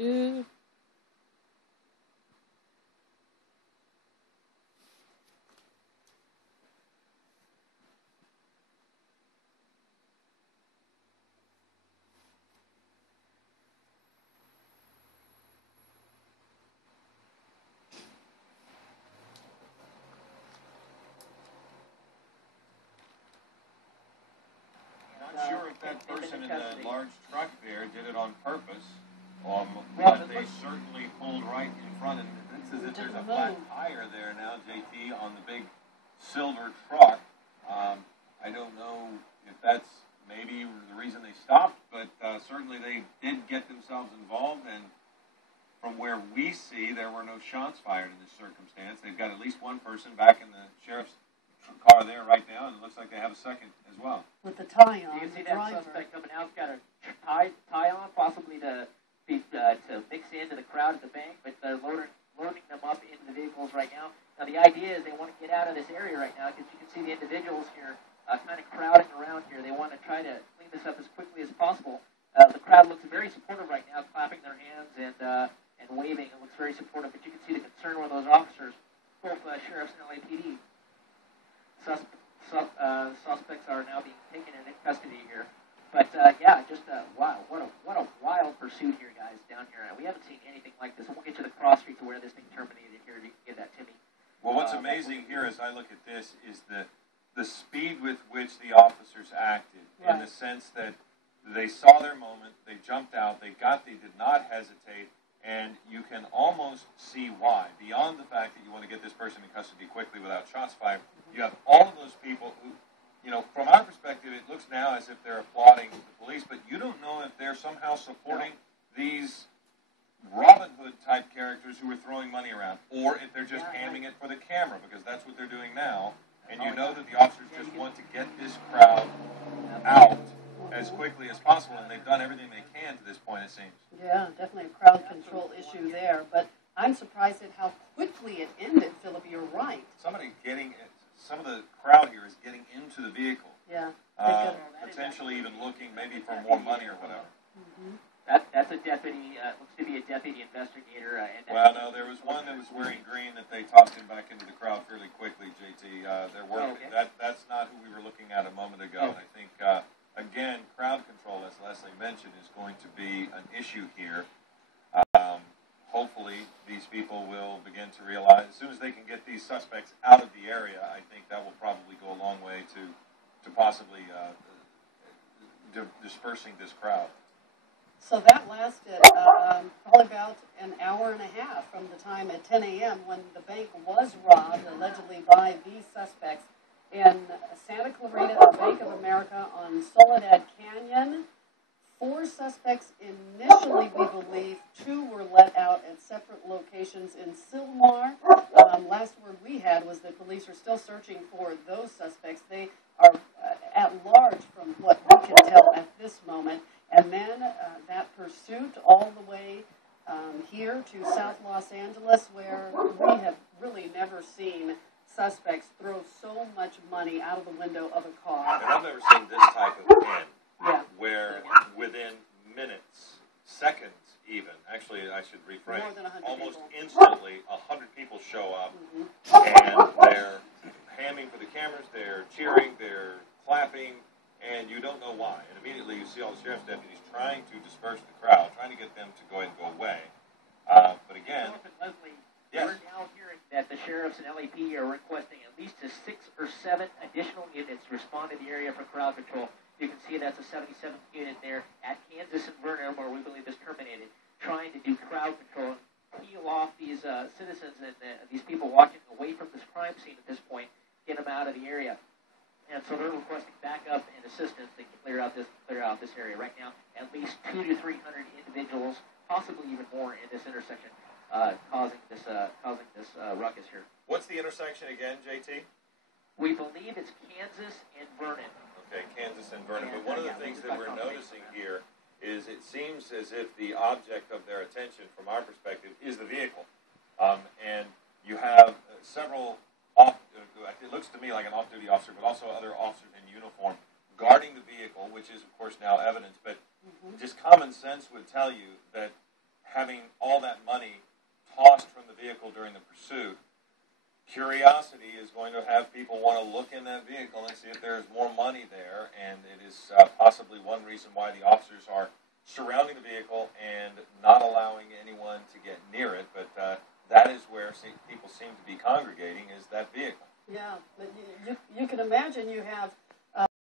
2. Not sure if that person in the large truck there did it on purpose, but they certainly pulled right in front. And it's as if there's a flat tire there now, JT, on the big silver truck. I don't know if that's maybe the reason they stopped, but certainly they did get themselves involved. And from where we see, there were no shots fired in this circumstance. They've got at least one person back in the sheriff's car there right now, and it looks like they have a second as well. With the tie on, you can see the that suspect coming out, got a tie on, possibly to mix into the crowd at the bank, but they're loading them up into the vehicles right now. Now the idea is they want to get out of this area right now, because you can see the individuals here kind of crowding around here. They want to try to clean this up as quickly as possible. The crowd looks very supportive right now, clapping their hands and waving. It looks very supportive, but you can see the concern with those officers, both sheriffs and LAPD. Suspects are now being taken into custody here. But yeah, just wow, what a wild pursuit here, guys, down here. We haven't seen anything like this. And we'll get you the cross street to where this thing terminated here. You can get that, Timmy. Well, what's amazing here as I look at this is the speed with which the officers acted, in the sense that they saw their moment, they jumped out, they did not hesitate, and you can almost see why. Beyond the fact that you want to get this person in custody quickly without shots fired, you have all of those people who, from our perspective, it looks now as if they're applauding the police, but you don't know if they're somehow supporting these Robin Hood type characters who are throwing money around, or if they're just hamming it for the camera, because that's what they're doing now. And you know that the officers just want to get this crowd out as quickly as possible, and they've done everything they can to this point, it seems. Yeah, definitely a crowd control issue there, but I'm surprised at how quickly it ended, Philip. You're right. Some of the crowd here is getting into the vehicle. Yeah. Potentially even looking maybe for more money or whatever. Mm-hmm. That's a deputy, looks to be a deputy investigator. Well, no, there was one that was wearing green that they tossed him back into the crowd fairly quickly, JT. That's not who we were looking at a moment ago. And I think, again, crowd control, as Leslie mentioned, is going to be an issue here. Hopefully, these people will begin to realize, as soon as they can get these suspects out of the area, I think that will probably go a long way to possibly dispersing this crowd. So that lasted probably about an hour and a half from the time at 10 a.m. when the bank was robbed, allegedly by these suspects, in Santa Clarita, Bank of America on Soledad Canyon. 4 suspects initially, we believe. 2 were let out at separate locations in Sylmar. Last word we had was that police are still searching for those suspects. They are at large from what we can tell at this moment. And then that pursuit all the way here to South Los Angeles, where we have really never seen suspects throw so much money out of the window of a car. And I've never seen this type of end, where within minutes, seconds even, actually I should rephrase, almost instantly 100 people show up, and they're hamming for the cameras, they're cheering, they're clapping, and you don't know why. And immediately you see all the sheriff's deputies trying to disperse the crowd, trying to get them to go ahead and go away. But again, Leslie, we're now hearing that the sheriffs and LAPD are requesting at least 6 or 7 additional units to respond to the area for crowd control. You can see that's a 77th unit there at Kansas and Vernon, where we believe this terminated, trying to do crowd control and peel off these citizens and these people watching away from this crime scene at this point, get them out of the area. And so they're requesting backup and assistance to clear out this area right now. At least 200 to 300 individuals, possibly even more, in this intersection, causing this ruckus here. What's the intersection again, JT? We believe it's Kansas and Vernon. Okay, Kansas and Vernon. But one of the things that we're noticing here is it seems as if the object of their attention, from our perspective, is the vehicle. And you have several it looks to me like an off-duty officer, but also other officers in uniform guarding the vehicle, which is, of course, now evidence. But just common sense would tell you that having all that money tossed from the vehicle during the pursuit, curiosity is going to have people want to look in that vehicle and see if there's more money there, and it is possibly one reason why the officers are surrounding the vehicle and not allowing anyone to get near it, but that is where people seem to be congregating, is that vehicle. Yeah, but you can imagine you have